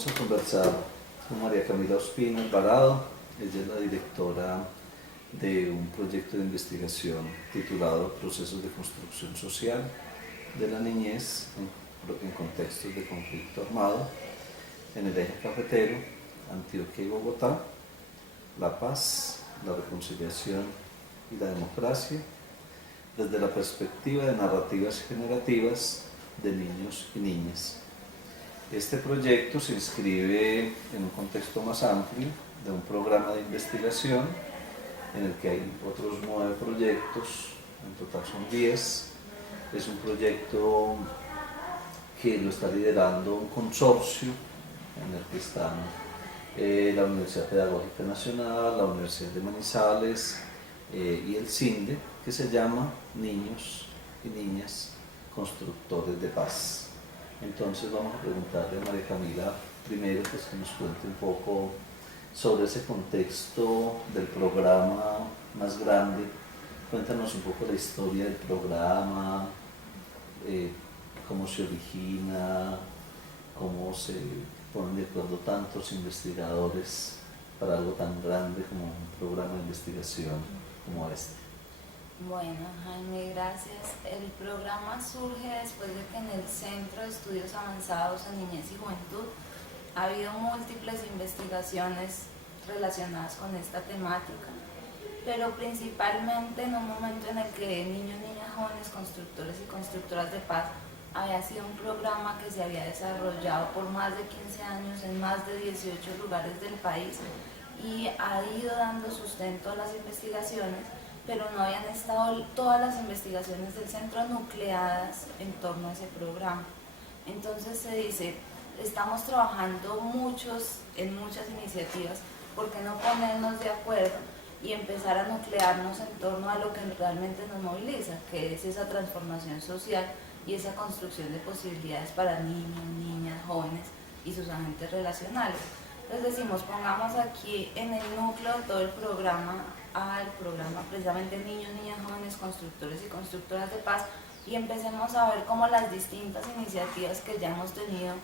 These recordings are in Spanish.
vamos a conversar con María Camila Ospina Alvarado. Ella es la directora de un proyecto de investigación titulado Procesos de Construcción Social de la Niñez en contextos de conflicto armado en el eje cafetero, Antioquia y Bogotá, la paz, la reconciliación y la democracia, desde la perspectiva de narrativas generativas de niños y niñas. Este proyecto se inscribe en un contexto más amplio de un programa de investigación en el que hay otros 9 proyectos, en total son 10. Es un proyecto que lo está liderando un consorcio en el que están la Universidad Pedagógica Nacional, la Universidad de Manizales y el CINDE, que se llama Niños y Niñas Constructores de Paz. Entonces vamos a preguntarle a María Camila primero pues, que nos cuente un poco sobre ese contexto del programa más grande. Cuéntanos un poco la historia del programa, cómo se origina, cómo se ponen de acuerdo tantos investigadores para algo tan grande como un programa de investigación como este. Bueno, Jaime, gracias. El programa surge después de que en el Centro de Estudios Avanzados en Niñez y Juventud ha habido múltiples investigaciones relacionadas con esta temática, pero principalmente en un momento en el que niños, niñas, jóvenes, constructores y constructoras de paz había sido un programa que se había desarrollado por más de 15 años en más de 18 lugares del país y ha ido dando sustento a las investigaciones, pero no habían estado todas las investigaciones del centro nucleadas en torno a ese programa. Entonces se dice, estamos trabajando en muchas iniciativas, ¿por qué no ponernos de acuerdo y empezar a nuclearnos en torno a lo que realmente nos moviliza, que es esa transformación social y esa construcción de posibilidades para niños, niñas, jóvenes y sus agentes relacionales? Entonces decimos, pongamos aquí en el núcleo de todo el programa, al programa precisamente Niños, Niñas, Jóvenes, Constructores y Constructoras de Paz, y empecemos a ver cómo las distintas iniciativas que ya hemos tenido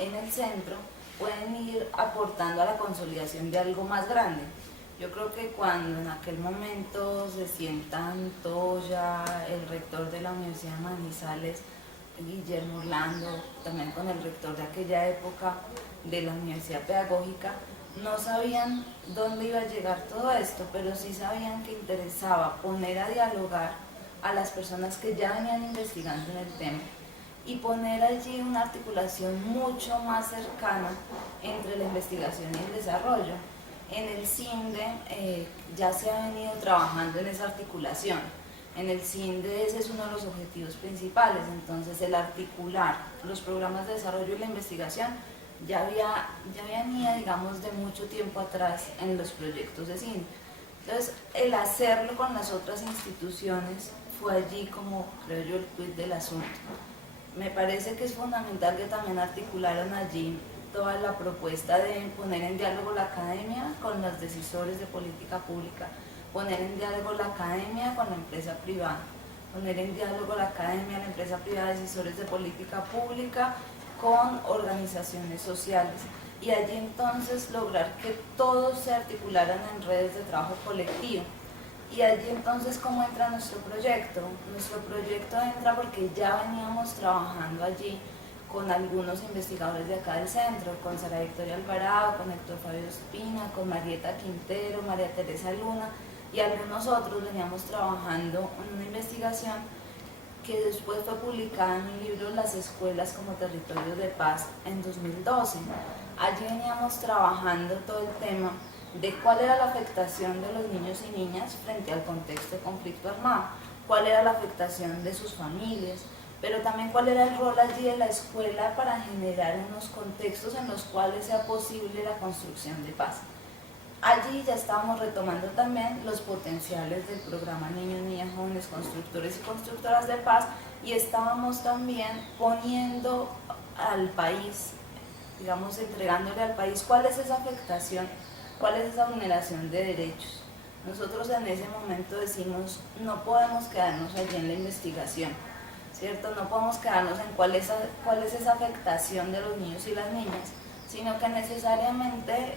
en el centro pueden ir aportando a la consolidación de algo más grande. Yo creo que cuando en aquel momento se sientan Toya, el rector de la Universidad de Manizales, Guillermo Orlando, también con el rector de aquella época de la Universidad Pedagógica, no sabían dónde iba a llegar todo esto, pero sí sabían que interesaba poner a dialogar a las personas que ya venían investigando en el tema y poner allí una articulación mucho más cercana entre la investigación y el desarrollo. En el CINDE ya se ha venido trabajando en esa articulación. En el CINDE ese es uno de los objetivos principales, entonces el articular los programas de desarrollo y la investigación ya venía, digamos, de mucho tiempo atrás en los proyectos de CINDE. Entonces, el hacerlo con las otras instituciones fue allí como, creo yo, el quid del asunto. Me parece que es fundamental que también articularon allí toda la propuesta de poner en diálogo la academia con los decisores de política pública, poner en diálogo la academia con la empresa privada, poner en diálogo la academia, la empresa privada, decisores de política pública, con organizaciones sociales y allí entonces lograr que todos se articularan en redes de trabajo colectivo. Y allí entonces, ¿cómo entra nuestro proyecto? Nuestro proyecto entra porque ya veníamos trabajando allí con algunos investigadores de acá del centro, con Sara Victoria Alvarado, con Héctor Fabio Espina, con Marieta Quintero, María Teresa Luna y algunos otros. Veníamos trabajando en una investigación que después fue publicada en un libro, Las Escuelas como Territorios de Paz, en 2012. Allí veníamos trabajando todo el tema de cuál era la afectación de los niños y niñas frente al contexto de conflicto armado, cuál era la afectación de sus familias, pero también cuál era el rol allí de la escuela para generar unos contextos en los cuales sea posible la construcción de paz. Allí ya estábamos retomando también los potenciales del programa Niños, Niñas, Jóvenes, Constructores y Constructoras de Paz y estábamos también poniendo al país, digamos, entregándole al país cuál es esa afectación, cuál es esa vulneración de derechos. Nosotros en ese momento decimos, no podemos quedarnos allí en la investigación, ¿cierto? No podemos quedarnos en cuál es esa afectación de los niños y las niñas, sino que necesariamente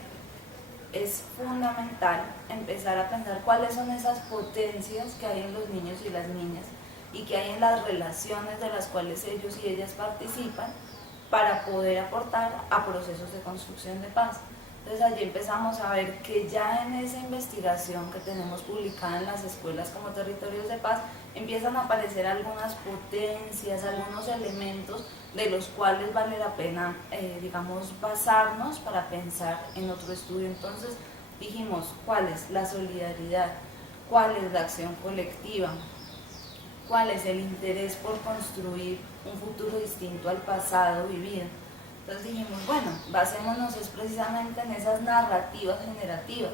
es fundamental empezar a pensar cuáles son esas potencias que hay en los niños y las niñas y que hay en las relaciones de las cuales ellos y ellas participan para poder aportar a procesos de construcción de paz. Entonces allí empezamos a ver que ya en esa investigación que tenemos publicada en las escuelas como territorios de paz, empiezan a aparecer algunas potencias, algunos elementos de los cuales vale la pena, digamos, basarnos para pensar en otro estudio. Entonces dijimos, ¿cuál es la solidaridad? ¿Cuál es la acción colectiva? ¿Cuál es el interés por construir un futuro distinto al pasado vivido? Entonces dijimos, bueno, basémonos es precisamente en esas narrativas generativas,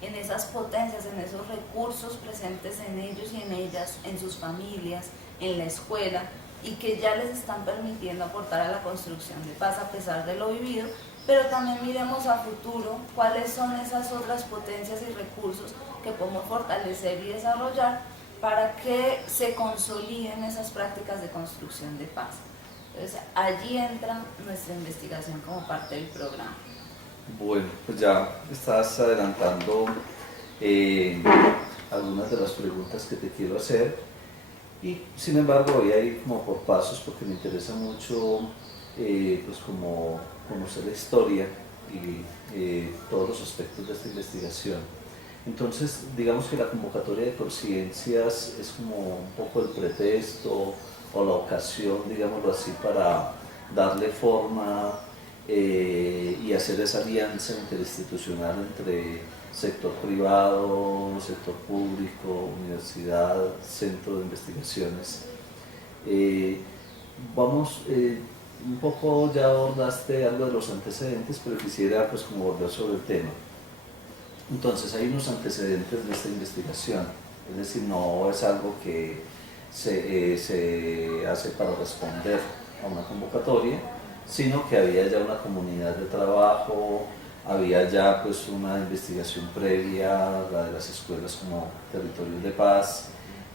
en esas potencias, en esos recursos presentes en ellos y en ellas, en sus familias, en la escuela, y que ya les están permitiendo aportar a la construcción de paz a pesar de lo vivido, pero también miremos a futuro cuáles son esas otras potencias y recursos que podemos fortalecer y desarrollar para que se consoliden esas prácticas de construcción de paz. Entonces, allí entra nuestra investigación como parte del programa. Bueno, pues ya estás adelantando algunas de las preguntas que te quiero hacer y sin embargo voy a ir como por pasos porque me interesa mucho pues como conocer la historia y todos los aspectos de esta investigación. Entonces, digamos que la convocatoria de conciencias es como un poco el pretexto o la ocasión, digámoslo así, para darle forma y hacer esa alianza interinstitucional entre sector privado, sector público, universidad, centro de investigaciones. Un poco ya abordaste algo de los antecedentes, pero quisiera pues como volver sobre el tema. Entonces hay unos antecedentes de esta investigación, es decir, no es algo que se hace para responder a una convocatoria, sino que había ya una comunidad de trabajo, había ya pues una investigación previa, la de las escuelas como territorios de paz,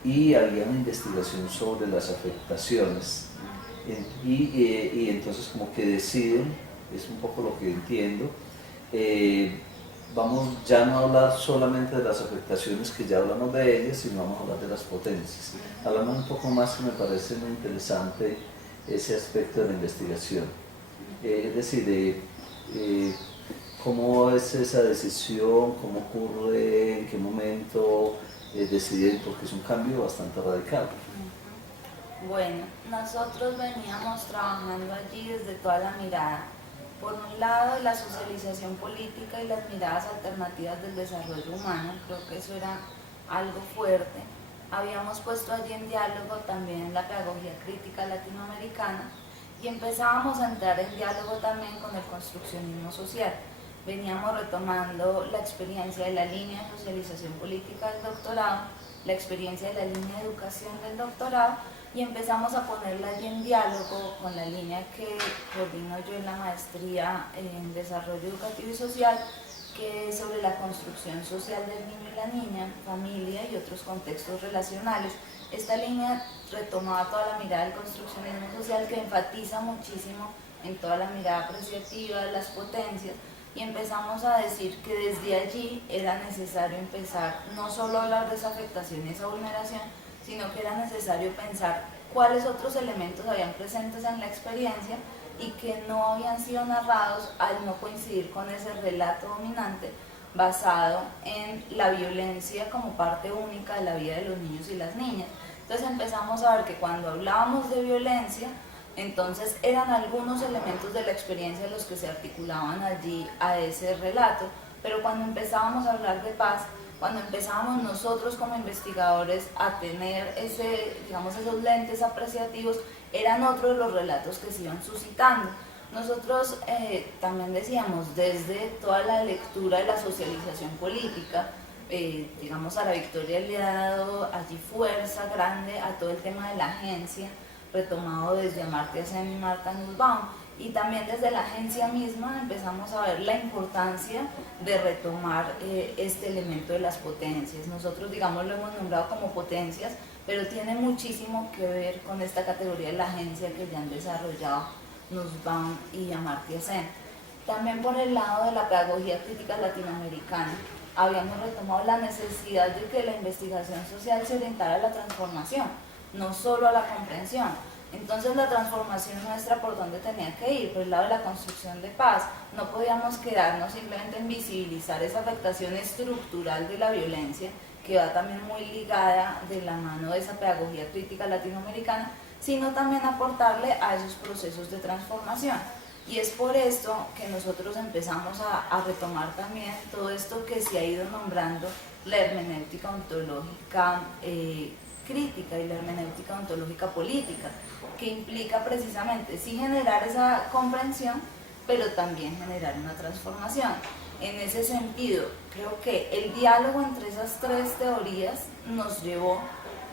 y había una investigación sobre las afectaciones. Y entonces como que deciden, es un poco lo que entiendo, vamos ya no a hablar solamente de las afectaciones que ya hablamos de ellas, sino vamos a hablar de las potencias. Hablamos un poco más, que me parece muy interesante ese aspecto de la investigación. Es decir, cómo es esa decisión, cómo ocurre, en qué momento deciden, porque es un cambio bastante radical. Bueno, nosotros veníamos trabajando allí desde toda la mirada. Por un lado, la socialización política y las miradas alternativas del desarrollo humano, creo que eso era algo fuerte. Habíamos puesto allí en diálogo también la pedagogía crítica latinoamericana y empezábamos a entrar en diálogo también con el construccionismo social. Veníamos retomando la experiencia de la línea de socialización política del doctorado, la experiencia de la línea de educación del doctorado, y empezamos a ponerla allí en diálogo con la línea que coordino yo en la maestría en desarrollo educativo y social, que es sobre la construcción social del niño y la niña, familia y otros contextos relacionales. Esta línea retomaba toda la mirada del construccionismo social, que enfatiza muchísimo en toda la mirada apreciativa de las potencias, y empezamos a decir que desde allí era necesario empezar no solo a hablar de esa afectación y esa vulneración, sino que era necesario pensar cuáles otros elementos habían presentes en la experiencia y que no habían sido narrados al no coincidir con ese relato dominante basado en la violencia como parte única de la vida de los niños y las niñas. Entonces empezamos a ver que cuando hablábamos de violencia, entonces eran algunos elementos de la experiencia los que se articulaban allí a ese relato, pero cuando empezábamos a hablar de paz, cuando empezábamos nosotros como investigadores a tener esos lentes apreciativos, eran otros los relatos que se iban suscitando. Nosotros también decíamos, desde toda la lectura de la socialización política, a la Victoria le ha dado allí fuerza grande a todo el tema de la agencia, retomado desde Amartya Sen y Martha Nussbaum, y también desde la agencia misma empezamos a ver la importancia de retomar este elemento de las potencias. Nosotros, digamos, lo hemos nombrado como potencias, pero tiene muchísimo que ver con esta categoría de la agencia que ya han desarrollado Nussbaum y Amartya Sen. También por el lado de la pedagogía crítica latinoamericana, habíamos retomado la necesidad de que la investigación social se orientara a la transformación, no solo a la comprensión. Entonces la transformación nuestra, ¿por dónde tenía que ir? Por el lado de la construcción de paz. No podíamos quedarnos simplemente en visibilizar esa afectación estructural de la violencia, que va también muy ligada de la mano de esa pedagogía crítica latinoamericana, sino también aportarle a esos procesos de transformación. Y es por esto que nosotros empezamos a retomar también todo esto que se ha ido nombrando la hermenéutica ontológica crítica y la hermenéutica ontológica política, que implica precisamente sí generar esa comprensión, pero también generar una transformación. En ese sentido, creo que el diálogo entre esas tres teorías nos llevó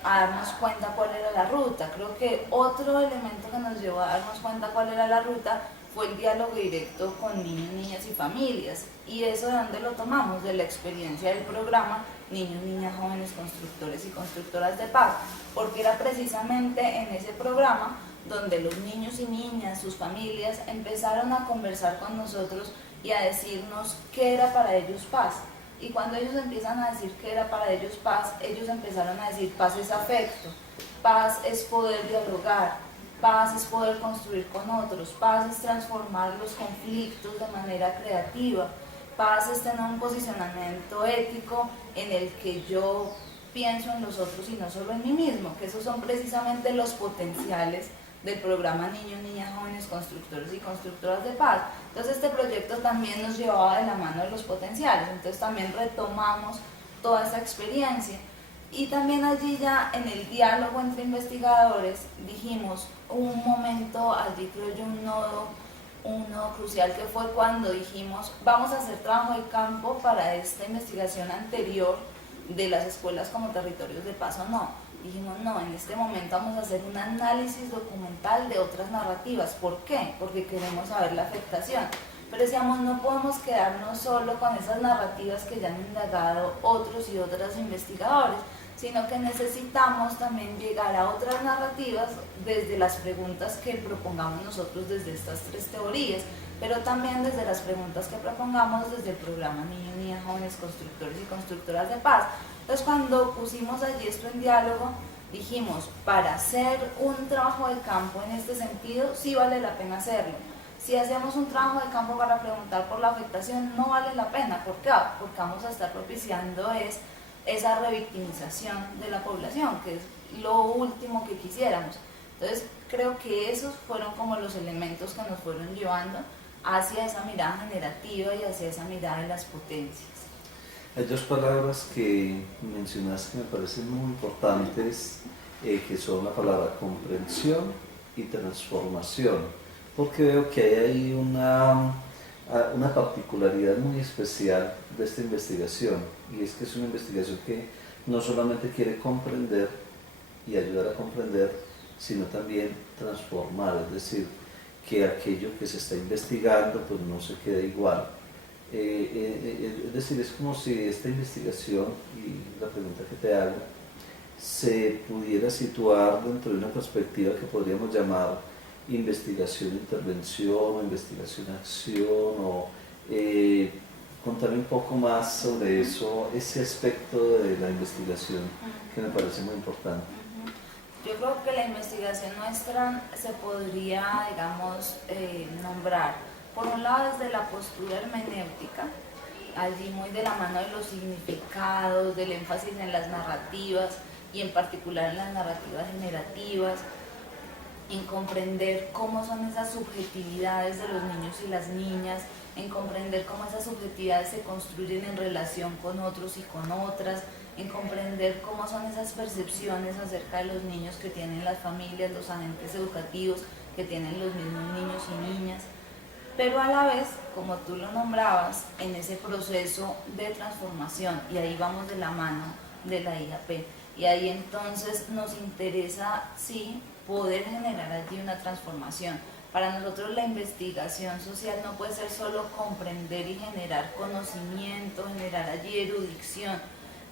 a darnos cuenta cuál era la ruta. Creo que otro elemento que nos llevó a darnos cuenta cuál era la ruta fue el diálogo directo con niños, niñas y familias. ¿Y eso de dónde lo tomamos? De la experiencia del programa Niños, Niñas, Jóvenes, Constructores y Constructoras de Paz, porque era precisamente en ese programa donde los niños y niñas, sus familias, empezaron a conversar con nosotros y a decirnos qué era para ellos paz. Y cuando ellos empiezan a decir qué era para ellos paz, ellos empezaron a decir paz es afecto, paz es poder dialogar, paz es poder construir con otros, paz es transformar los conflictos de manera creativa, paz es tener un posicionamiento ético en el que yo pienso en los otros y no solo en mí mismo, que esos son precisamente los potenciales del programa Niños, Niñas, Jóvenes, Constructores y Constructoras de Paz. Entonces este proyecto también nos llevaba de la mano de los potenciales, entonces también retomamos toda esa experiencia. Y también allí ya en el diálogo entre investigadores dijimos un momento, allí creo yo un nodo crucial, que fue cuando dijimos vamos a hacer trabajo de campo para esta investigación anterior de las escuelas como territorios de paz o no. Dijimos no, en este momento vamos a hacer un análisis documental de otras narrativas. ¿Por qué? Porque queremos saber la afectación. Pero decíamos, no podemos quedarnos solo con esas narrativas que ya han indagado otros y otras investigadores, sino que necesitamos también llegar a otras narrativas desde las preguntas que propongamos nosotros desde estas tres teorías, pero también desde las preguntas que propongamos desde el programa Niños, Niñas, Jóvenes, Constructores y Constructoras de Paz. Entonces cuando pusimos allí esto en diálogo, dijimos, para hacer un trabajo de campo en este sentido, sí vale la pena hacerlo. Si hacemos un trabajo de campo para preguntar por la afectación, no vale la pena. ¿Por qué? Porque vamos a estar propiciando esa revictimización de la población, que es lo último que quisiéramos. Entonces, creo que esos fueron como los elementos que nos fueron llevando hacia esa mirada generativa y hacia esa mirada de las potencias. Hay dos palabras que mencionaste que me parecen muy importantes, que son la palabra comprensión y transformación. Porque veo que hay ahí una particularidad muy especial de esta investigación, y es que es una investigación que no solamente quiere comprender y ayudar a comprender, sino también transformar, es decir, que aquello que se está investigando pues no se quede igual. Es decir, es como si esta investigación, y la pregunta que te hago, se pudiera situar dentro de una perspectiva que podríamos llamar investigación-intervención o investigación-acción, o contarme un poco más sobre eso, ese aspecto de la investigación que me parece muy importante. Yo creo que la investigación nuestra se podría, digamos, nombrar, por un lado desde la postura hermenéutica, allí muy de la mano de los significados, del énfasis en las narrativas y en particular en las narrativas generativas, en comprender cómo son esas subjetividades de los niños y las niñas, en comprender cómo esas subjetividades se construyen en relación con otros y con otras, en comprender cómo son esas percepciones acerca de los niños que tienen las familias, los agentes educativos que tienen los mismos niños y niñas, pero a la vez, como tú lo nombrabas, en ese proceso de transformación, y ahí vamos de la mano de la IAP, y ahí entonces nos interesa, sí, poder generar allí una transformación. Para nosotros la investigación social no puede ser solo comprender y generar conocimiento, generar allí erudición.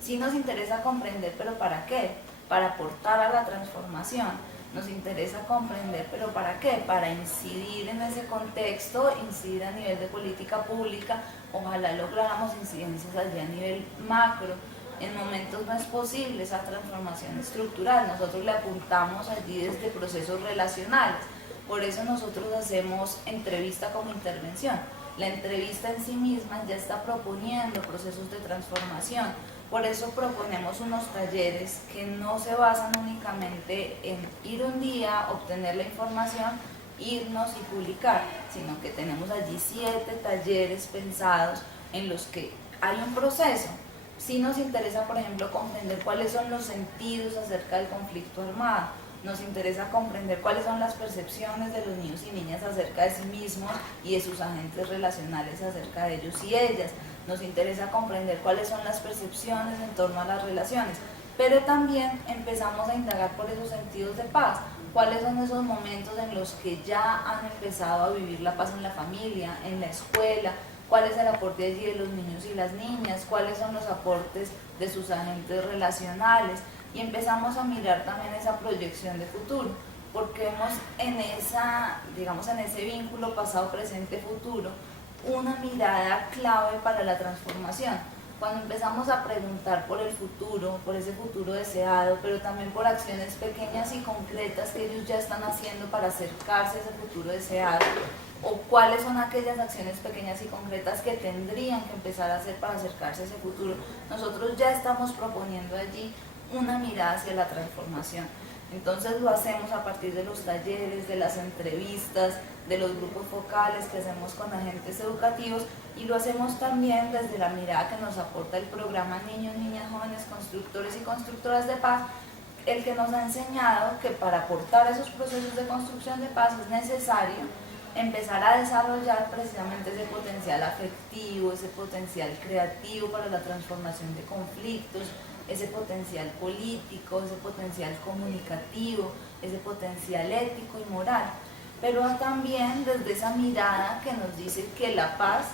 Sí nos interesa comprender, pero ¿para qué? Para aportar a la transformación. nos interesa comprender, pero ¿para qué? Para incidir en ese contexto, incidir a nivel de política pública, ojalá lográramos incidencias allí a nivel macro. En momentos no es posible esa transformación estructural, nosotros le apuntamos allí desde procesos relacionales, por eso nosotros hacemos entrevista como intervención. La entrevista en sí misma ya está proponiendo procesos de transformación, por eso proponemos unos talleres que no se basan únicamente en ir un día, obtener la información, irnos y publicar, sino que tenemos allí 7 talleres pensados en los que hay un proceso. Sí nos interesa, por ejemplo, comprender cuáles son los sentidos acerca del conflicto armado, nos interesa comprender cuáles son las percepciones de los niños y niñas acerca de sí mismos y de sus agentes relacionales acerca de ellos y ellas, nos interesa comprender cuáles son las percepciones en torno a las relaciones, pero también empezamos a indagar por esos sentidos de paz, cuáles son esos momentos en los que ya han empezado a vivir la paz en la familia, en la escuela, cuál es el aporte allí de los niños y las niñas, cuáles son los aportes de sus agentes relacionales, y empezamos a mirar también esa proyección de futuro, porque vemos en esa, digamos, en ese vínculo pasado, presente, futuro, una mirada clave para la transformación. Cuando empezamos a preguntar por el futuro, por ese futuro deseado, pero también por acciones pequeñas y concretas que ellos ya están haciendo para acercarse a ese futuro deseado, o cuáles son aquellas acciones pequeñas y concretas que tendrían que empezar a hacer para acercarse a ese futuro, nosotros ya estamos proponiendo allí una mirada hacia la transformación. Entonces lo hacemos a partir de los talleres, de las entrevistas, de los grupos focales que hacemos con agentes educativos, y lo hacemos también desde la mirada que nos aporta el programa Niños, Niñas, Jóvenes, Constructores y Constructoras de Paz, el que nos ha enseñado que para aportar esos procesos de construcción de paz es necesario empezar a desarrollar precisamente ese potencial afectivo, ese potencial creativo para la transformación de conflictos, ese potencial político, ese potencial comunicativo, ese potencial ético y moral, pero también desde esa mirada que nos dice que la paz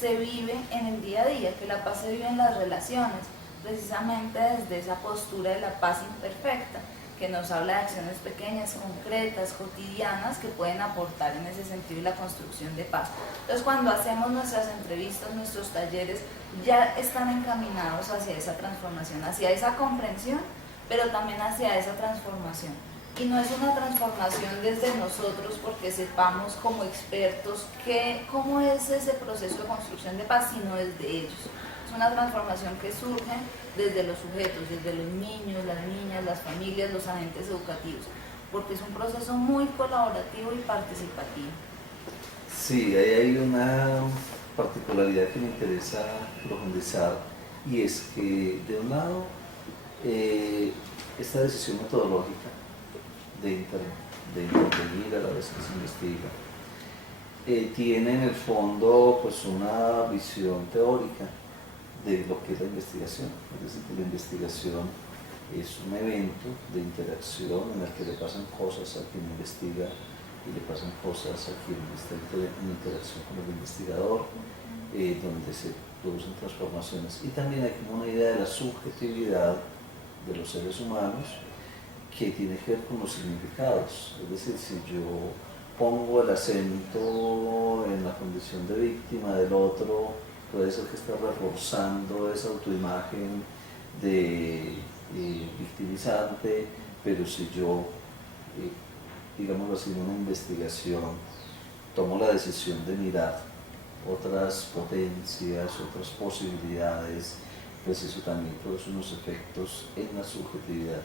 se vive en el día a día, que la paz se vive en las relaciones, precisamente desde esa postura de la paz imperfecta, que nos habla de acciones pequeñas, concretas, cotidianas, que pueden aportar en ese sentido y la construcción de paz. Entonces, cuando hacemos nuestras entrevistas, nuestros talleres, ya están encaminados hacia esa transformación, hacia esa comprensión, pero también hacia esa transformación. Y no es una transformación desde nosotros porque sepamos como expertos cómo es ese proceso de construcción de paz, sino desde ellos. Es una transformación que surge desde los sujetos, desde los niños, las niñas, las familias, los agentes educativos, porque es un proceso muy colaborativo y participativo. Sí, ahí hay una particularidad que me interesa profundizar, y es que de un lado esta decisión metodológica de intervenir a la vez que se investiga tiene en el fondo pues una visión teórica de lo que es la investigación, es decir, que la investigación es un evento de interacción en el que le pasan cosas a quien investiga y le pasan cosas a quien está en interacción con el investigador, donde se producen transformaciones. Y también hay como una idea de la subjetividad de los seres humanos que tiene que ver con los significados. Es decir, si yo pongo el acento en la condición de víctima del otro, puede ser que esté reforzando esa autoimagen de victimizante, pero si yo, digámoslo así, en una investigación tomo la decisión de mirar otras potencias, otras posibilidades, pues eso también produce unos efectos en la subjetividad.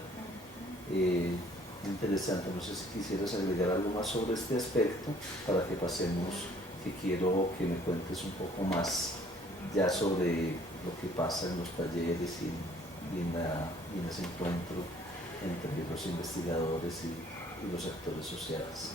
Interesante, no sé si quisieras agregar algo más sobre este aspecto para que pasemos, que quiero que me cuentes un poco más ya sobre lo que pasa en los talleres y en ese encuentro entre los investigadores y los actores sociales.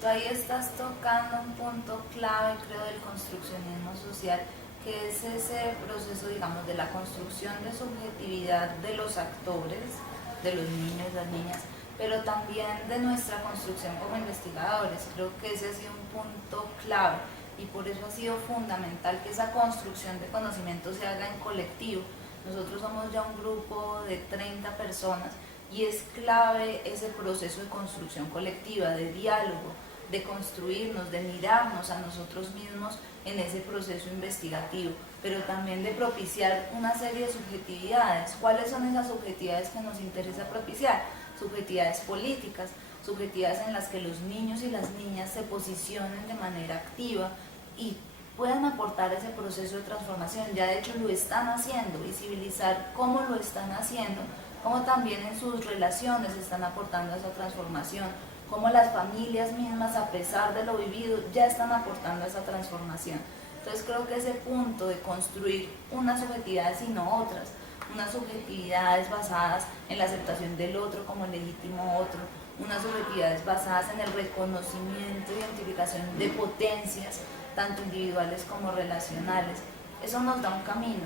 Tú ahí estás tocando un punto clave, creo, del construccionismo social, que es ese proceso, digamos, de la construcción de subjetividad de los actores, de los niños, las niñas, pero también de nuestra construcción como investigadores. Creo que ese ha sido un punto clave y por eso ha sido fundamental que esa construcción de conocimiento se haga en colectivo. Nosotros somos ya un grupo de 30 personas y es clave ese proceso de construcción colectiva, de diálogo, de construirnos, de mirarnos a nosotros mismos en ese proceso investigativo, pero también de propiciar una serie de subjetividades. ¿Cuáles son esas subjetividades que nos interesa propiciar? Subjetividades políticas, subjetividades en las que los niños y las niñas se posicionen de manera activa y puedan aportar ese proceso de transformación. Ya de hecho lo están haciendo, visibilizar cómo lo están haciendo, cómo también en sus relaciones están aportando a esa transformación, cómo las familias mismas, a pesar de lo vivido, ya están aportando a esa transformación. Entonces creo que ese punto de construir unas subjetividades y no otras, unas subjetividades basadas en la aceptación del otro como legítimo otro, unas subjetividades basadas en el reconocimiento e identificación de potencias, tanto individuales como relacionales, eso nos da un camino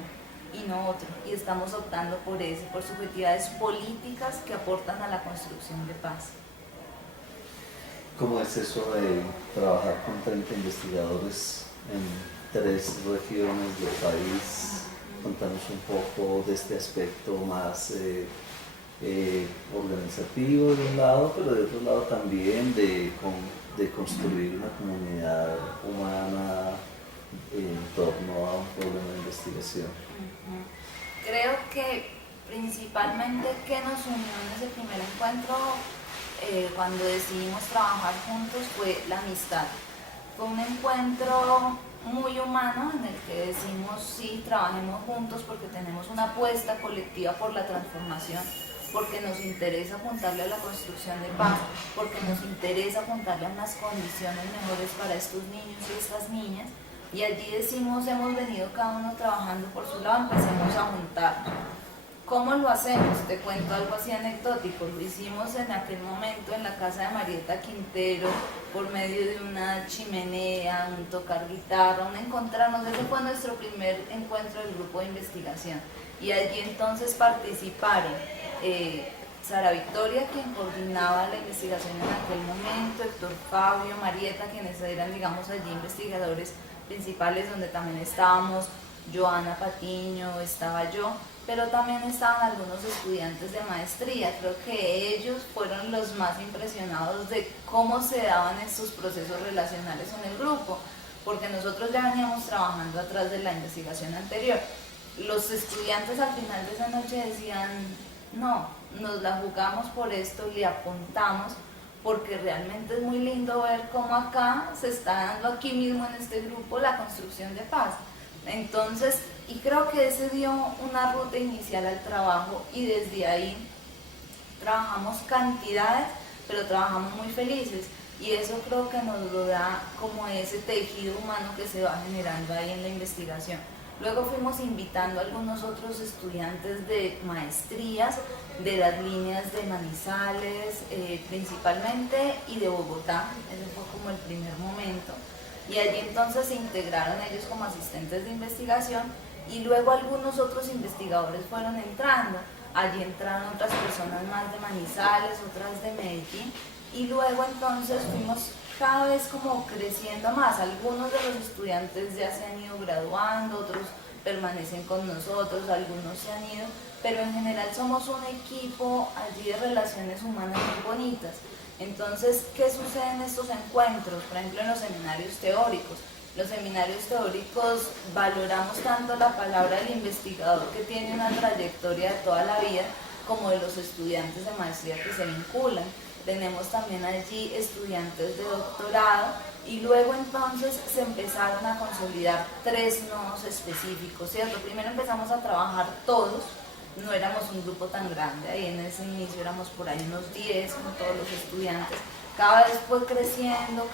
y no otro, y estamos optando por ese, por subjetividades políticas que aportan a la construcción de paz. ¿Cómo es eso de trabajar con 30 investigadores en 3 regiones del país? Contanos un poco de este aspecto más organizativo de un lado, pero de otro lado también de construir una comunidad humana en torno a un problema de investigación. Creo que principalmente que nos unió en ese primer encuentro cuando decidimos trabajar juntos fue la amistad. Fue un encuentro muy humano en el que decimos sí, trabajemos juntos porque tenemos una apuesta colectiva por la transformación, porque nos interesa apuntarle a la construcción de paz, porque nos interesa apuntarle a unas condiciones mejores para estos niños y estas niñas. Y allí decimos, hemos venido cada uno trabajando por su lado, empecemos a juntarnos. ¿Cómo lo hacemos? Te cuento algo así anecdótico. Lo hicimos en aquel momento en la casa de Marieta Quintero, por medio de una chimenea, un tocar guitarra, un encontrarnos. Ese fue nuestro primer encuentro del grupo de investigación. Y allí entonces participaron Sara Victoria, quien coordinaba la investigación en aquel momento, Héctor Fabio, Marieta, quienes eran, digamos, allí investigadores principales, donde también estábamos Joana Patiño, estaba yo, pero también estaban algunos estudiantes de maestría. Creo que ellos fueron los más impresionados de cómo se daban estos procesos relacionales en el grupo, porque nosotros ya veníamos trabajando atrás de la investigación anterior. Los estudiantes al final de esa noche decían, no, nos la jugamos por esto, le apuntamos, porque realmente es muy lindo ver cómo acá se está dando aquí mismo en este grupo la construcción de paz. Entonces, y creo que ese dio una ruta inicial al trabajo y desde ahí trabajamos cantidades, pero trabajamos muy felices y eso creo que nos lo da como ese tejido humano que se va generando ahí en la investigación. Luego fuimos invitando a algunos otros estudiantes de maestrías de las líneas de Manizales principalmente y de Bogotá, ese fue como el primer momento. Y allí entonces se integraron ellos como asistentes de investigación y luego algunos otros investigadores fueron entrando. Allí entraron otras personas más de Manizales, otras de Medellín y luego entonces fuimos cada vez como creciendo más. Algunos de los estudiantes ya se han ido graduando, otros permanecen con nosotros, algunos se han ido, pero en general somos un equipo allí de relaciones humanas muy bonitas. Entonces, ¿qué sucede en estos encuentros? Por ejemplo, en los seminarios teóricos. Los seminarios teóricos valoramos tanto la palabra del investigador que tiene una trayectoria de toda la vida, como de los estudiantes de maestría que se vinculan. Tenemos también allí estudiantes de doctorado y luego entonces se empezaron a consolidar 3 nodos específicos, ¿cierto? Primero empezamos a trabajar todos, no éramos un grupo tan grande, ahí en ese inicio éramos por ahí unos 10 con todos los estudiantes. Cada vez fue creciendo,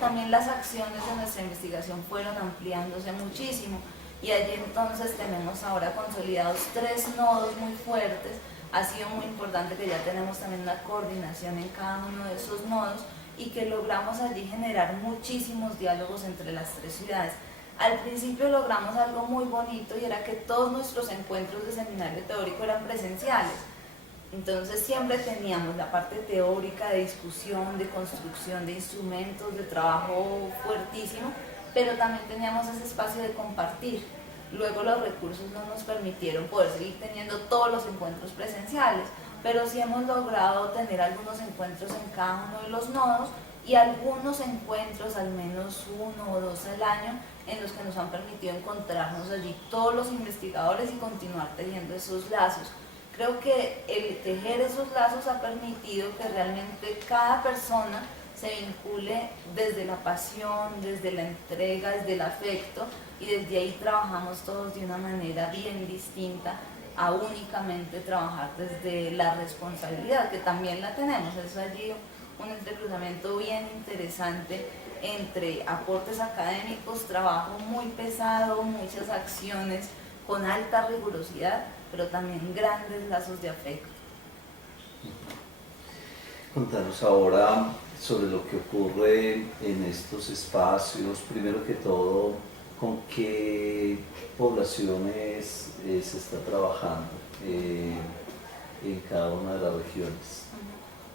también las acciones de nuestra investigación fueron ampliándose muchísimo y allí entonces tenemos ahora consolidados 3 nodos muy fuertes. Ha sido muy importante que ya tenemos también una coordinación en cada uno de esos nodos y que logramos allí generar muchísimos diálogos entre las 3 ciudades. Al principio logramos algo muy bonito y era que todos nuestros encuentros de seminario teórico eran presenciales. Entonces siempre teníamos la parte teórica de discusión, de construcción de instrumentos, de trabajo fuertísimo, pero también teníamos ese espacio de compartir. Luego los recursos no nos permitieron poder seguir teniendo todos los encuentros presenciales, pero sí hemos logrado tener algunos encuentros en cada uno de los nodos y algunos encuentros, al menos 1 o 2 al año, en los que nos han permitido encontrarnos allí todos los investigadores y continuar tejiendo esos lazos. Creo que el tejer esos lazos ha permitido que realmente cada persona se vincule desde la pasión, desde la entrega, desde el afecto, y desde ahí trabajamos todos de una manera bien distinta a únicamente trabajar desde la responsabilidad, que también la tenemos. Es allí un entrecruzamiento bien interesante entre aportes académicos, trabajo muy pesado, muchas acciones con alta rigurosidad, pero también grandes lazos de afecto. Contanos ahora sobre lo que ocurre en estos espacios. Primero que todo, ¿con qué poblaciones se está trabajando en cada una de las regiones?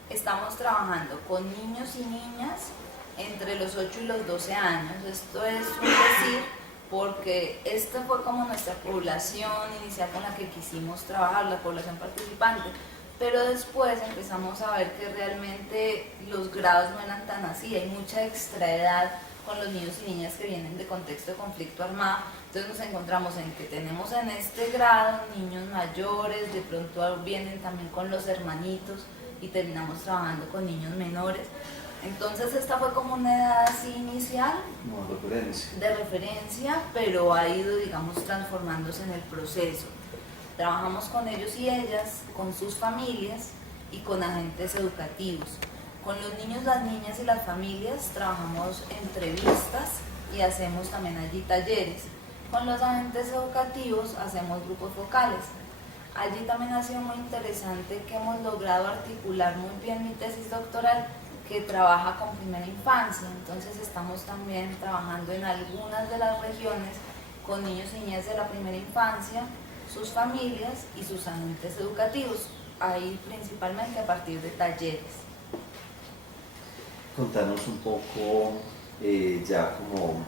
Estamos trabajando con niños y niñas entre los 8 y los 12 años. Esto es un decir porque esta fue como nuestra población inicial con la que quisimos trabajar, la población participante. Pero después empezamos a ver que realmente los grados no eran tan así, hay mucha extraedad con los niños y niñas que vienen de contexto de conflicto armado. Entonces nos encontramos en que tenemos en este grado niños mayores, de pronto vienen también con los hermanitos y terminamos trabajando con niños menores. Entonces esta fue como una edad así inicial de referencia, pero ha ido, digamos, transformándose en el proceso. Trabajamos con ellos y ellas, con sus familias y con agentes educativos. Con los niños, las niñas y las familias trabajamos entrevistas y hacemos también allí talleres. Con los agentes educativos hacemos grupos focales. Allí también ha sido muy interesante que hemos logrado articular muy bien mi tesis doctoral, que trabaja con primera infancia. Entonces estamos también trabajando en algunas de las regiones con niños y niñas de la primera infancia, sus familias y sus agentes educativos, ahí principalmente a partir de talleres. Contanos un poco ya como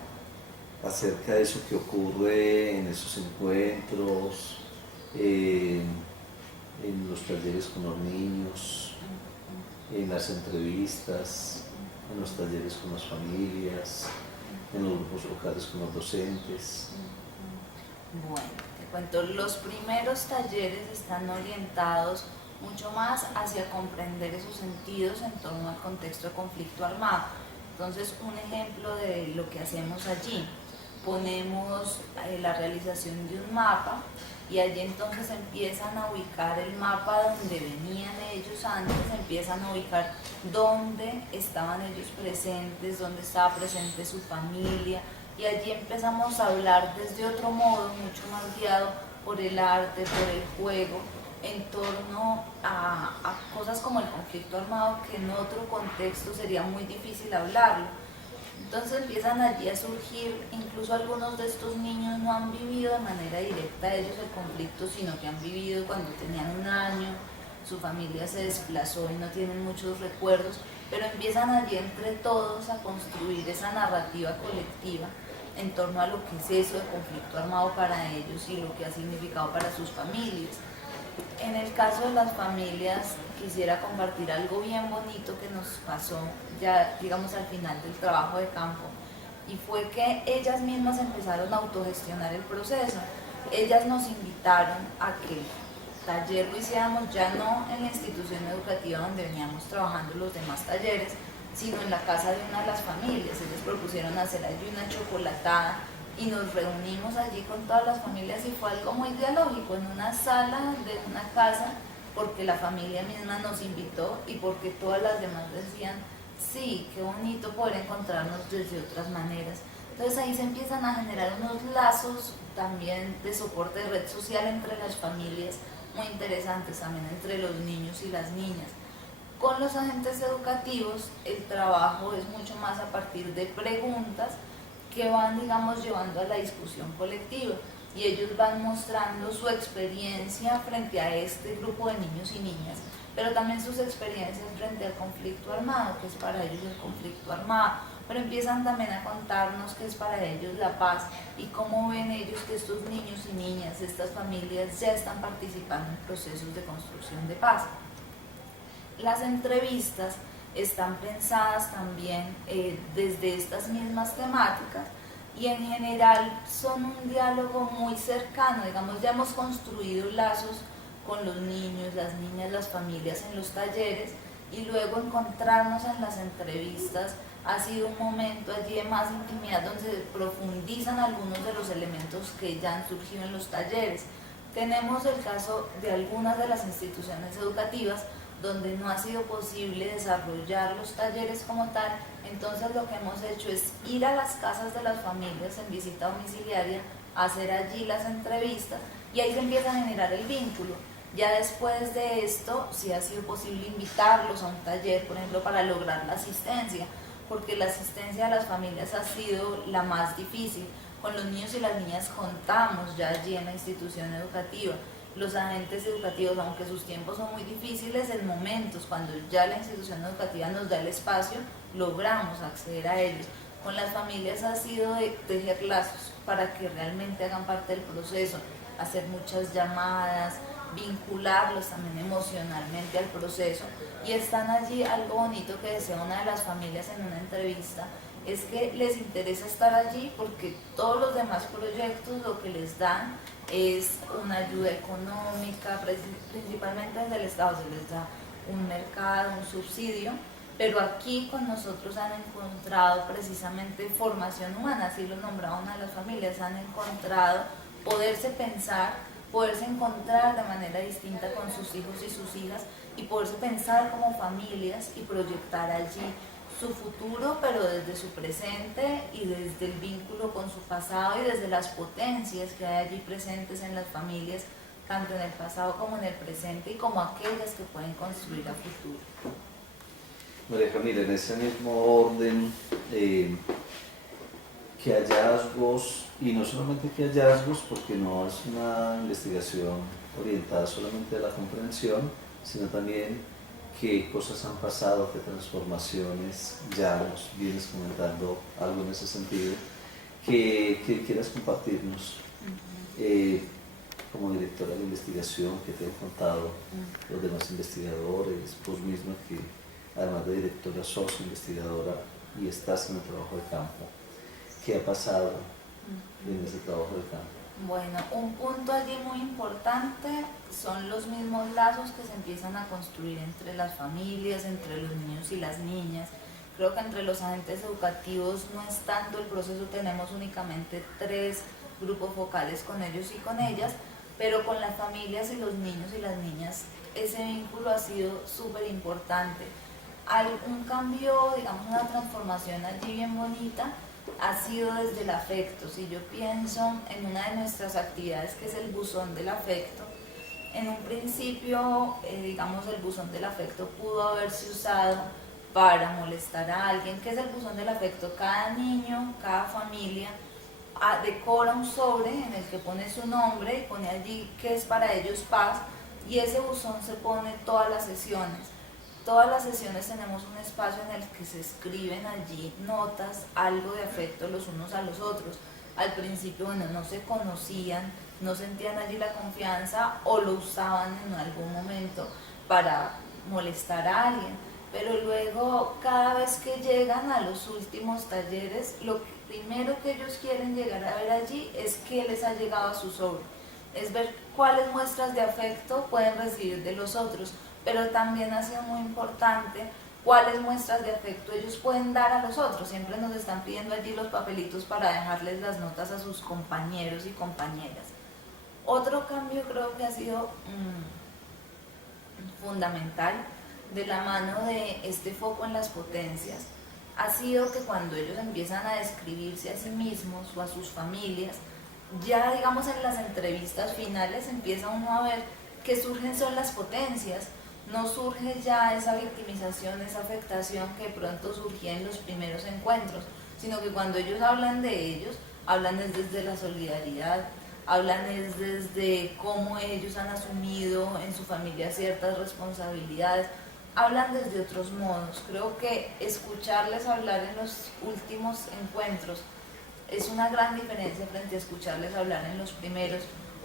acerca de eso que ocurre en esos encuentros, en los talleres con los niños, en las entrevistas, en los talleres con las familias, en los grupos locales con los docentes. Bueno, te cuento, los primeros talleres están orientados mucho más hacia comprender esos sentidos en torno al contexto de conflicto armado. Entonces, un ejemplo de lo que hacemos allí, ponemos la realización de un mapa y allí entonces empiezan a ubicar el mapa donde venían ellos antes, empiezan a ubicar dónde estaban ellos presentes, dónde estaba presente su familia, y allí empezamos a hablar desde otro modo, mucho más guiado por el arte, por el juego, en torno a cosas como el conflicto armado, que en otro contexto sería muy difícil hablarlo. Entonces empiezan allí a surgir, incluso algunos de estos niños no han vivido de manera directa ellos el conflicto, sino que han vivido cuando tenían 1 año, su familia se desplazó y no tienen muchos recuerdos, pero empiezan allí entre todos a construir esa narrativa colectiva en torno a lo que es eso de conflicto armado para ellos y lo que ha significado para sus familias. En el caso de las familias, quisiera compartir algo bien bonito que nos pasó ya, digamos, al final del trabajo de campo, y fue que ellas mismas empezaron a autogestionar el proceso. Ellas nos invitaron a que el taller lo hiciéramos ya no en la institución educativa donde veníamos trabajando los demás talleres, sino en la casa de una de las familias. Ellas propusieron hacer allí una chocolatada y nos reunimos allí con todas las familias y fue algo muy dialógico en una sala de una casa, porque la familia misma nos invitó y porque todas las demás decían, sí, qué bonito poder encontrarnos desde otras maneras. Entonces ahí se empiezan a generar unos lazos también de soporte de red social entre las familias, muy interesantes también entre los niños y las niñas. Con los agentes educativos el trabajo es mucho más a partir de preguntas que van, digamos, llevando a la discusión colectiva, y ellos van mostrando su experiencia frente a este grupo de niños y niñas, pero también sus experiencias frente al conflicto armado, que es para ellos el conflicto armado, pero empiezan también a contarnos qué es para ellos la paz y cómo ven ellos que estos niños y niñas, estas familias ya están participando en procesos de construcción de paz. Las entrevistas están pensadas también desde estas mismas temáticas y en general son un diálogo muy cercano, digamos, ya hemos construido lazos con los niños, las niñas, las familias en los talleres y luego encontrarnos en las entrevistas ha sido un momento allí de más intimidad donde se profundizan algunos de los elementos que ya han surgido en los talleres. Tenemos el caso de algunas de las instituciones educativas donde no ha sido posible desarrollar los talleres como tal, entonces lo que hemos hecho es ir a las casas de las familias en visita domiciliaria, hacer allí las entrevistas y ahí se empieza a generar el vínculo. Ya después de esto sí ha sido posible invitarlos a un taller, por ejemplo, para lograr la asistencia, porque la asistencia a las familias ha sido la más difícil. Con los niños y las niñas contamos ya allí en la institución educativa. Los agentes educativos, aunque sus tiempos son muy difíciles, en momentos cuando ya la institución educativa nos da el espacio, logramos acceder a ellos. Con las familias ha sido de tejer lazos para que realmente hagan parte del proceso, hacer muchas llamadas, vincularlos también emocionalmente al proceso. Y están allí, algo bonito que decía una de las familias en una entrevista, es que les interesa estar allí porque todos los demás proyectos lo que les dan es una ayuda económica, principalmente desde el Estado se les da un mercado, un subsidio, pero aquí con nosotros han encontrado precisamente formación humana, así lo nombraba una de las familias, han encontrado poderse pensar, poderse encontrar de manera distinta con sus hijos y sus hijas y poderse pensar como familias y proyectar allí su futuro, pero desde su presente y desde el vínculo con su pasado y desde las potencias que hay allí presentes en las familias, tanto en el pasado como en el presente y como aquellas que pueden construir a futuro. María Camila, en ese mismo orden, ¿qué hallazgos, y no solamente qué hallazgos, porque no es una investigación orientada solamente a la comprensión, sino también qué cosas han pasado, qué transformaciones, ya nos vienes comentando algo en ese sentido, que quieras compartirnos como directora de investigación, que te han contado los demás investigadores, vos misma que además de directora sos investigadora y estás en el trabajo de campo. ¿Qué ha pasado en ese trabajo de campo? Bueno, un punto allí muy importante son los mismos lazos que se empiezan a construir entre las familias, entre los niños y las niñas. Creo que entre los agentes educativos no es tanto el proceso, tenemos únicamente 3 grupos focales con ellos y con ellas, pero con las familias y los niños y las niñas ese vínculo ha sido súper importante. Un cambio, digamos, una transformación allí bien bonita ha sido desde el afecto. Si yo pienso en una de nuestras actividades que es el buzón del afecto, en un principio, digamos, el buzón del afecto pudo haberse usado para molestar a alguien. ¿Qué es el buzón del afecto? Cada niño, cada familia decora un sobre en el que pone su nombre y pone allí que es para ellos paz, y ese buzón se pone todas las sesiones. Todas las sesiones tenemos un espacio en el que se escriben allí notas, algo de afecto los unos a los otros. Al principio, bueno, no se conocían, no sentían allí la confianza o lo usaban en algún momento para molestar a alguien. Pero luego, cada vez que llegan a los últimos talleres, lo primero que ellos quieren llegar a ver allí es qué les ha llegado a su sobre. Es ver cuáles muestras de afecto pueden recibir de los otros. Pero también ha sido muy importante cuáles muestras de afecto ellos pueden dar a los otros. Siempre nos están pidiendo allí los papelitos para dejarles las notas a sus compañeros y compañeras. Otro cambio creo que ha sido fundamental de la mano de este foco en las potencias ha sido que cuando ellos empiezan a describirse a sí mismos o a sus familias, ya digamos en las entrevistas finales empieza uno a ver que surgen son las potencias. No surge ya esa victimización, esa afectación que de pronto surgía en los primeros encuentros, sino que cuando ellos hablan de ellos, hablan desde la solidaridad, hablan desde cómo ellos han asumido en su familia ciertas responsabilidades, hablan desde otros modos. Creo que escucharles hablar en los últimos encuentros es una gran diferencia frente a escucharles hablar en los primeros,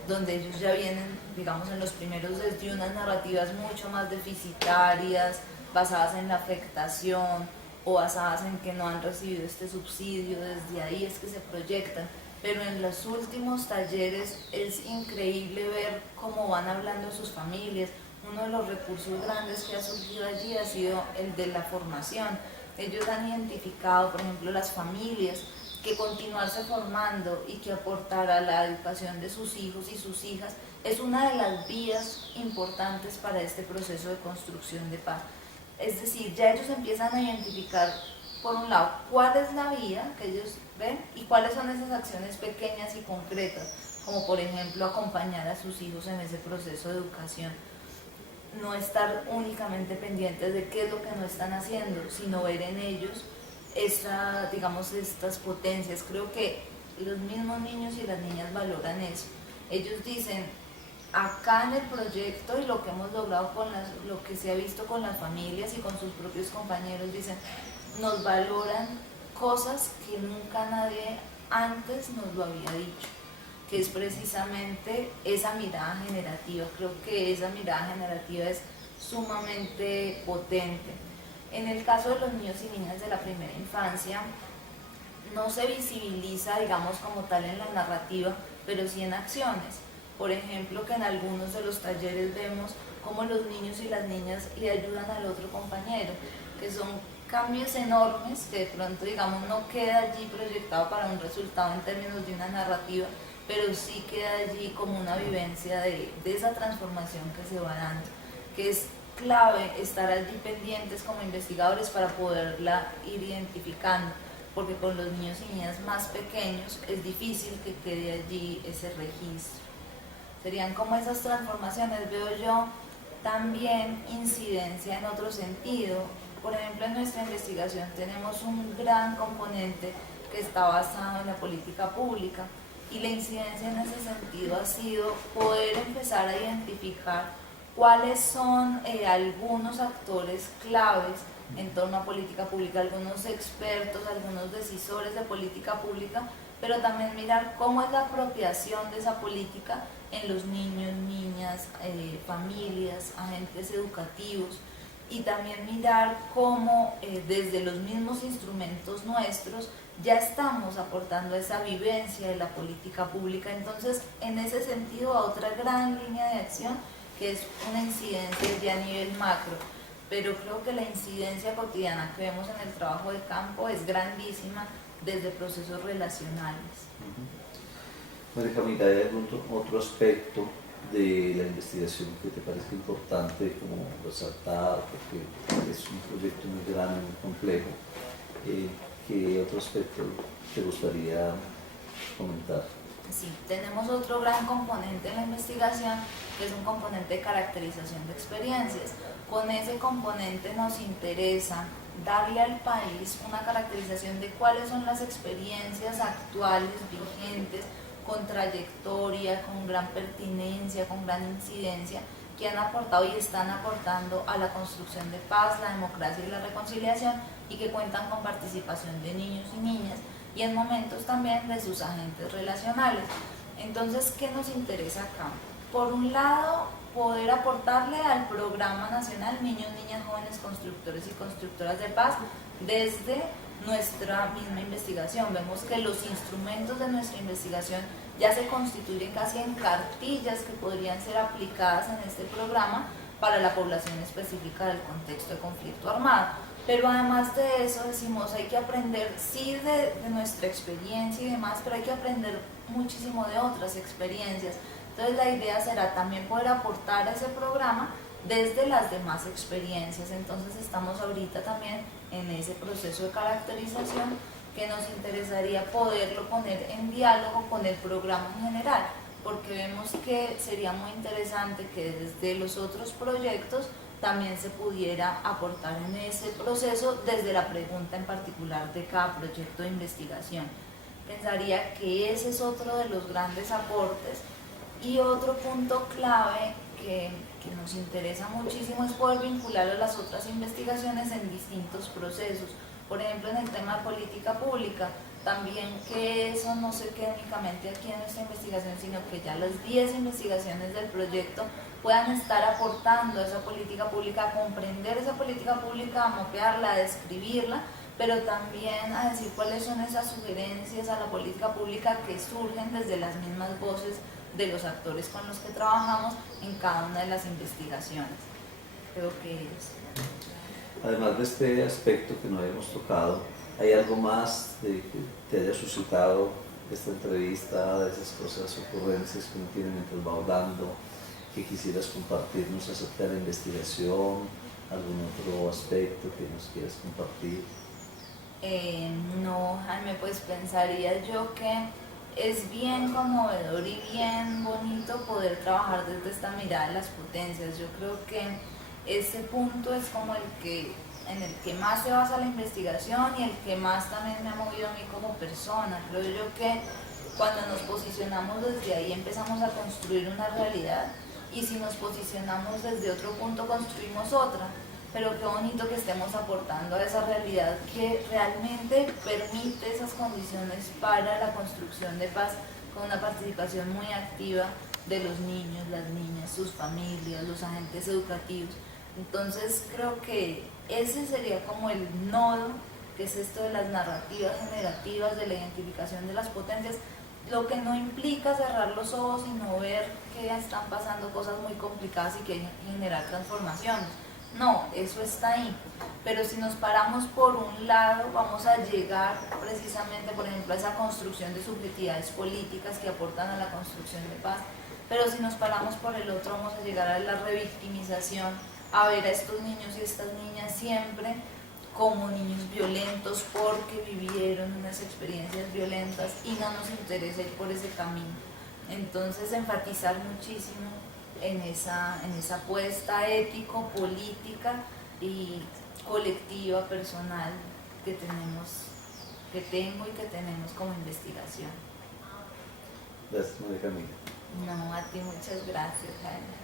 donde ellos ya vienen, digamos, en los primeros desde unas narrativas mucho más deficitarias, basadas en la afectación o basadas en que no han recibido este subsidio, desde ahí es que se proyectan. Pero en los últimos talleres es increíble ver cómo van hablando de sus familias. Uno de los recursos grandes que ha surgido allí ha sido el de la formación. Ellos han identificado, por ejemplo, las familias, que continuarse formando y que aportar a la educación de sus hijos y sus hijas es una de las vías importantes para este proceso de construcción de paz. Es decir, ya ellos empiezan a identificar, por un lado, cuál es la vía que ellos ven y cuáles son esas acciones pequeñas y concretas, como por ejemplo acompañar a sus hijos en ese proceso de educación. No estar únicamente pendientes de qué es lo que no están haciendo, sino ver en ellos digamos, estas potencias. Creo que los mismos niños y las niñas valoran eso. Ellos dicen, acá en el proyecto y lo que hemos logrado lo que se ha visto con las familias y con sus propios compañeros, dicen, nos valoran cosas que nunca nadie antes nos lo había dicho, que es precisamente esa mirada generativa. Creo que esa mirada generativa es sumamente potente. En el caso de los niños y niñas de la primera infancia, no se visibiliza, digamos, como tal en la narrativa, pero sí en acciones. Por ejemplo, que en algunos de los talleres vemos cómo los niños y las niñas le ayudan al otro compañero, que son cambios enormes que de pronto, digamos, no queda allí proyectado para un resultado en términos de una narrativa, pero sí queda allí como una vivencia de esa transformación que se va dando, que es clave estar allí pendientes como investigadores para poderla ir identificando, porque con los niños y niñas más pequeños es difícil que quede allí ese registro. Serían como esas transformaciones. Veo yo también incidencia en otro sentido. Por ejemplo, en nuestra investigación tenemos un gran componente que está basado en la política pública, y la incidencia en ese sentido ha sido poder empezar a identificar cuáles son algunos actores claves en torno a política pública, algunos expertos, algunos decisores de política pública, pero también mirar cómo es la apropiación de esa política en los niños, niñas, familias, agentes educativos, y también mirar cómo desde los mismos instrumentos nuestros ya estamos aportando esa vivencia de la política pública. Entonces, en ese sentido, a otra gran línea de acción, que es una incidencia ya a nivel macro, pero creo que la incidencia cotidiana que vemos en el trabajo de campo es grandísima desde procesos relacionales. María Camila, ¿hay algún otro aspecto de la investigación que te parezca importante como resaltar, porque es un proyecto muy grande, muy complejo? ¿Qué otro aspecto te gustaría comentar? Sí, tenemos otro gran componente en la investigación, que es un componente de caracterización de experiencias. Con ese componente nos interesa darle al país una caracterización de cuáles son las experiencias actuales, vigentes, con trayectoria, con gran pertinencia, con gran incidencia, que han aportado y están aportando a la construcción de paz, la democracia y la reconciliación, y que cuentan con participación de niños y niñas, y en momentos también de sus agentes relacionales. Entonces, ¿qué nos interesa acá? Por un lado, poder aportarle al Programa Nacional Niños, Niñas, Jóvenes Constructores y Constructoras de Paz desde nuestra misma investigación. Vemos que los instrumentos de nuestra investigación ya se constituyen casi en cartillas que podrían ser aplicadas en este programa para la población específica del contexto de conflicto armado. Pero además de eso, decimos, hay que aprender, sí, de nuestra experiencia y demás, pero hay que aprender muchísimo de otras experiencias. Entonces la idea será también poder aportar a ese programa desde las demás experiencias. Entonces estamos ahorita también en ese proceso de caracterización, que nos interesaría poderlo poner en diálogo con el programa en general, porque vemos que sería muy interesante que desde los otros proyectos también se pudiera aportar en ese proceso desde la pregunta en particular de cada proyecto de investigación. Pensaría que ese es otro de los grandes aportes. Y otro punto clave que nos interesa muchísimo es poder vincular a las otras investigaciones en distintos procesos. Por ejemplo, en el tema de política pública, también que eso no se quede únicamente aquí en nuestra investigación, sino que ya las 10 investigaciones del proyecto puedan estar aportando a esa política pública, a comprender esa política pública, a mapearla, a describirla, pero también a decir cuáles son esas sugerencias a la política pública que surgen desde las mismas voces de los actores con los que trabajamos en cada una de las investigaciones. Creo que es. Además de este aspecto que no habíamos tocado, ¿hay algo más que te haya suscitado esta entrevista, de esas cosas, ocurrencias que uno tiene mientras va hablando, que quisieras compartirnos acerca de la investigación, algún otro aspecto que nos quieras compartir? No, Jaime, pues pensaría yo que es bien conmovedor y bien bonito poder trabajar desde esta mirada de las potencias. Yo creo que ese punto es como en el que más se basa la investigación y el que más también me ha movido a mí como persona. Creo yo que cuando nos posicionamos desde ahí empezamos a construir una realidad, y si nos posicionamos desde otro punto construimos otra. Pero qué bonito que estemos aportando a esa realidad que realmente permite esas condiciones para la construcción de paz, con una participación muy activa de los niños, las niñas, sus familias, los agentes educativos. Entonces creo que ese sería como el nodo, que es esto de las narrativas generativas, de la identificación de las potencias, lo que no implica cerrar los ojos y no ver que están pasando cosas muy complicadas y que hay que generar transformaciones. No, eso está ahí, pero si nos paramos por un lado vamos a llegar precisamente, por ejemplo, a esa construcción de subjetividades políticas que aportan a la construcción de paz, pero si nos paramos por el otro vamos a llegar a la revictimización, a ver a estos niños y estas niñas siempre como niños violentos porque vivieron unas experiencias violentas y no nos interesa ir por ese camino. Entonces enfatizar muchísimo en esa apuesta ético, política y colectiva, personal que tengo y que tenemos como investigación. Gracias, María Camila. No, a ti muchas gracias, Jaime.